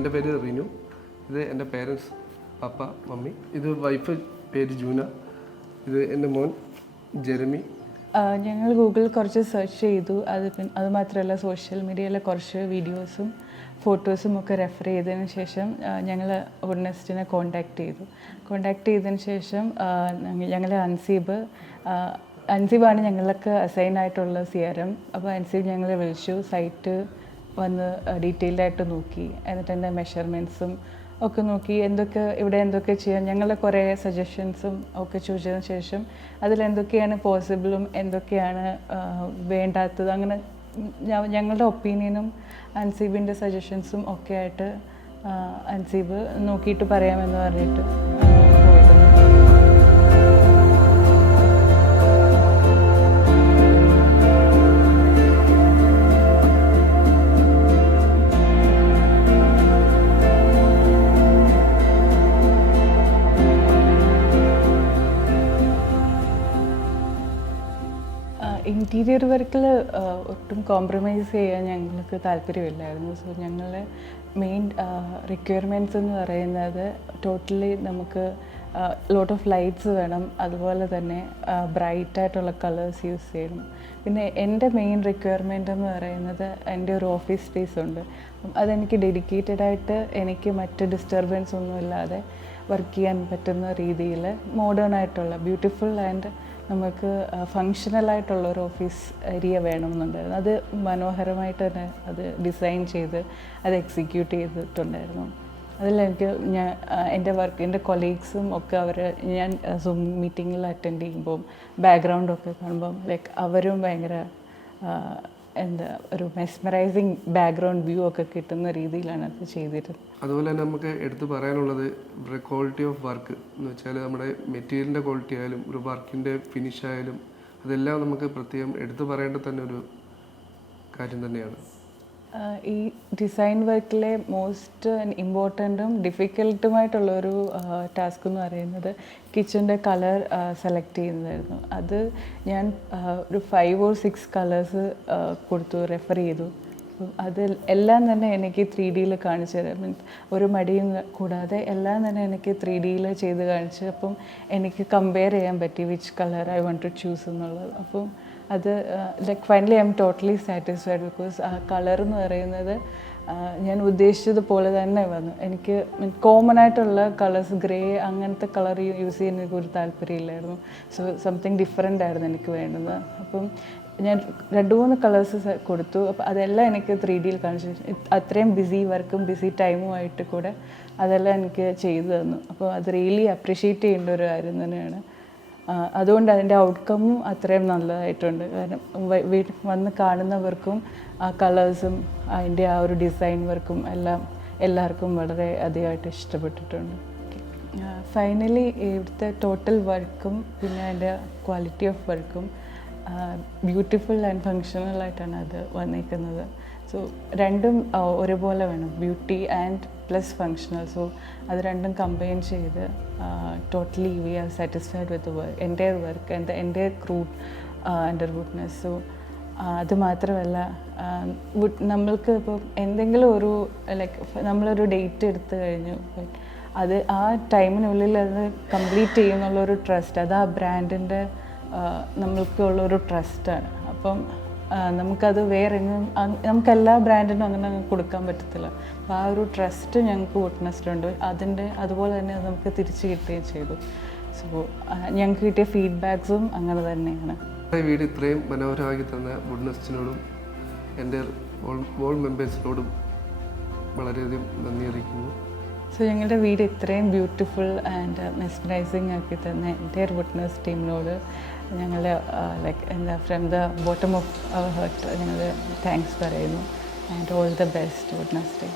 എൻ്റെ പേര് റിനു. ഇത് എൻ്റെ പേരൻസ് പപ്പ മമ്മി. ഇത് വൈഫ് പേര് ജൂന. ഇത് എൻ്റെ മോൻ ജെറമി. ഞങ്ങൾ ഗൂഗിളിൽ കുറച്ച് സെർച്ച് ചെയ്തു. അത് മാത്രമല്ല സോഷ്യൽ മീഡിയയിലെ കുറച്ച് വീഡിയോസും ഫോട്ടോസും ഒക്കെ റെഫർ ചെയ്തതിന് ശേഷം ഞങ്ങൾ വുഡ്നെസ്റ്റിനെ കോൺടാക്റ്റ് ചെയ്തതിന് ശേഷം ഞങ്ങൾ അൻസീബാണ് ഞങ്ങൾക്ക് അസൈൻ ആയിട്ടുള്ള CRM. അപ്പോൾ അൻസീബ് ഞങ്ങളെ വിളിച്ചു, സൈറ്റ് വന്ന് ഡീറ്റെയിൽഡായിട്ട് നോക്കി, എന്നിട്ട് എൻ്റെ മെഷർമെൻറ്റ്സും ഒക്കെ നോക്കി, ഇവിടെ എന്തൊക്കെ ചെയ്യാൻ ഞങ്ങളുടെ കുറേ സജഷൻസും ഒക്കെ ചോദിച്ചതിന് ശേഷം അതിലെന്തൊക്കെയാണ് പോസിബിളും എന്തൊക്കെയാണ് വേണ്ടാത്തത്, അങ്ങനെ ഞങ്ങളുടെ ഒപ്പീനിയനും അൻസീബിൻ്റെ സജഷൻസും ഒക്കെ ആയിട്ട് അൻസീബ് നോക്കിയിട്ട് പറയാമെന്ന് പറഞ്ഞിട്ട് പോയിരുന്നു. ഇൻറ്റീരിയർ വർക്കിൽ ഒട്ടും കോംപ്രമൈസ് ചെയ്യാൻ ഞങ്ങൾക്ക് താല്പര്യമില്ലായിരുന്നു. സോ ഞങ്ങളുടെ മെയിൻ റിക്വയർമെൻറ്റ്സ് എന്ന് പറയുന്നത് ടോട്ടലി നമുക്ക് ലോട്ട് ഓഫ് ലൈറ്റ്സ് വേണം, അതുപോലെ തന്നെ ബ്രൈറ്റായിട്ടുള്ള കളേഴ്സ് യൂസ് ചെയ്യണം. പിന്നെ എൻ്റെ മെയിൻ റിക്വയർമെൻ്റ് എന്ന് പറയുന്നത് എൻ്റെ ഒരു ഓഫീസ് സ്പേസ് ഉണ്ട്. അതെനിക്ക് ഡെഡിക്കേറ്റഡ് ആയിട്ട് എനിക്ക് മറ്റ് ഡിസ്റ്റർബൻസ് ഒന്നും ഇല്ലാതെ വർക്ക് ചെയ്യാൻ പറ്റുന്ന രീതിയിൽ മോഡേൺ ആയിട്ടുള്ള ബ്യൂട്ടിഫുൾ ആൻഡ് നമുക്ക് ഫങ്ഷണലായിട്ടുള്ള ഒരു ഓഫീസ് ഏരിയ വേണമെന്നുണ്ടായിരുന്നു. അത് മനോഹരമായിട്ട് തന്നെ അത് ഡിസൈൻ ചെയ്ത് അത് എക്സിക്യൂട്ട് ചെയ്തിട്ടുണ്ടായിരുന്നു. അതിലെനിക്ക് എൻ്റെ കൊളീഗ്സും ഒക്കെ ഞാൻ സൂം മീറ്റിങ്ങിൽ അറ്റൻഡ് ചെയ്യുമ്പം ബാക്ക്ഗ്രൗണ്ടൊക്കെ കാണുമ്പം അവരും ഭയങ്കര ഒരു മെസ്മറൈസിങ് ബാക്ക്ഗ്രൗണ്ട് വ്യൂ ഒക്കെ കിട്ടുന്ന രീതിയിലാണ് അത് ചെയ്തിരുന്നത്. അതുപോലെ തന്നെ നമുക്ക് എടുത്തു പറയാനുള്ളത് ക്വാളിറ്റി ഓഫ് വർക്ക് എന്ന് വെച്ചാൽ നമ്മുടെ മെറ്റീരിയലിൻ്റെ ക്വാളിറ്റി ആയാലും ഒരു വർക്കിൻ്റെ ഫിനിഷ് ആയാലും അതെല്ലാം നമുക്ക് പ്രത്യേകം എടുത്തു പറയേണ്ട തന്നെ ഒരു കാര്യം തന്നെയാണ്. ഈ ഡിസൈൻ വർക്കിലെ മോസ്റ്റ് ഇമ്പോർട്ടൻറ്റും ഡിഫിക്കൽട്ടുമായിട്ടുള്ളൊരു ടാസ്ക് എന്ന് പറയുന്നത് കിച്ചൻ്റെ കളർ സെലക്ട് ചെയ്യുന്നതായിരുന്നു. അത് ഞാൻ ഒരു 5 or 6 കളേഴ്സ് കൊടുത്തു, റെഫർ ചെയ്തു. അത് എല്ലാം തന്നെ എനിക്ക് 3Dയിൽ കാണിച്ചു തരാം. മീൻസ് ഒരു മടിയും കൂടാതെ എല്ലാം തന്നെ എനിക്ക് 3Dയിൽ ചെയ്ത് കാണിച്ചു. അപ്പം എനിക്ക് കമ്പയർ ചെയ്യാൻ പറ്റി which colour I want to choose എന്നുള്ളത്. അപ്പം അത് finally I'm totally satisfied. Because ആ കളർ എന്ന് പറയുന്നത് ഞാൻ ഉദ്ദേശിച്ചതുപോലെ തന്നെ വന്നു. എനിക്ക് കോമൺ ആയിട്ടുള്ള കളേഴ്സ് ഗ്രേ അങ്ങനത്തെ കളർ യൂസ് ചെയ്യാൻ എനിക്ക് ഒരു താല്പര്യമില്ലായിരുന്നു. സോ സംതിങ് ഡിഫറെൻ്റ് ആയിരുന്നു എനിക്ക് വേണ്ടത്. അപ്പം ഞാൻ 2-3 കളേഴ്സ് കൊടുത്തു. അപ്പോൾ അതെല്ലാം എനിക്ക് 3Dയിൽ കാണിച്ചു. അത്രയും ബിസി വർക്കും ബിസി ടൈമുമായിട്ട് കൂടെ അതെല്ലാം എനിക്ക് ചെയ്തു തന്നു. അപ്പോൾ അത് റിയലി അപ്രിഷ്യേറ്റ് ചെയ്യേണ്ട ഒരു കാര്യം തന്നെയാണ്. അതുകൊണ്ട് അതിൻ്റെ ഔട്ട്കമ്മും അത്രയും നല്ലതായിട്ടുണ്ട്. കാരണം വന്ന് കാണുന്നവർക്കും ആ കളേഴ്സും അതിൻ്റെ ആ ഒരു ഡിസൈൻ വർക്കും എല്ലാവർക്കും വളരെ അധികമായിട്ട് ഇഷ്ടപ്പെട്ടിട്ടുണ്ട്. ഫൈനലി ഇവിടുത്തെ ടോട്ടൽ വർക്കും പിന്നെ അതിൻ്റെ ക്വാളിറ്റി ഓഫ് വർക്കും ബ്യൂട്ടിഫുൾ ആൻഡ് ഫങ്ഷണലായിട്ടാണ് അത് വന്നിരിക്കുന്നത്. സോ രണ്ടും ഒരുപോലെ വേണം, beauty and plus functional. So അത് രണ്ടും കമ്പൈൻ ചെയ്ത് totally we are satisfied with entire work and entire crew under Woodness. So അത് മാത്രമല്ല നമ്മൾക്ക് ഇപ്പോൾ എന്തെങ്കിലും ഒരു നമ്മളൊരു ഡേറ്റ് എടുത്തു കഴിഞ്ഞു, അത് ആ ടൈമിനുള്ളിൽ അത് കംപ്ലീറ്റ് ചെയ്യുന്നുള്ളൊരു ട്രസ്റ്റ്, അത് ആ ബ്രാൻഡിൻ്റെ നമ്മൾക്കുള്ളൊരു ട്രസ്റ്റാണ്. അപ്പം നമുക്കത് നമുക്ക് എല്ലാ ബ്രാൻഡിനും അങ്ങനെ കൊടുക്കാൻ പറ്റത്തില്ല. അപ്പോൾ ആ ഒരു ട്രസ്റ്റ് ഞങ്ങൾക്ക് വുഡ്നെസ്റ്റിലുണ്ട്. അതുപോലെ തന്നെ നമുക്ക് തിരിച്ച് കിട്ടുകയും ചെയ്തു. സോ ഞങ്ങൾക്ക് കിട്ടിയ ഫീഡ്ബാക്സും അങ്ങനെ തന്നെയാണ്. ഈ വീട് ഇത്രയും മനോഹരമാക്കി തന്ന വുഡ്നെസ്റ്റിനോടും എൻ്റെ ഓൾ മെമ്പേഴ്സിനോടും വളരെയധികം നന്ദി അറിയിക്കുന്നു. സോ ഞങ്ങളുടെ വീട് ഇത്രയും ബ്യൂട്ടിഫുൾ ആൻഡ് മെസ്മറൈസിങ് ആക്കി തന്ന എൻ്റയർ വുഡ്നെസ് ടീമിനോട് ഞങ്ങൾ from the bottom of our heart ഞങ്ങൾ താങ്ക്സ് പറയുന്നു. And all the best Woodness team.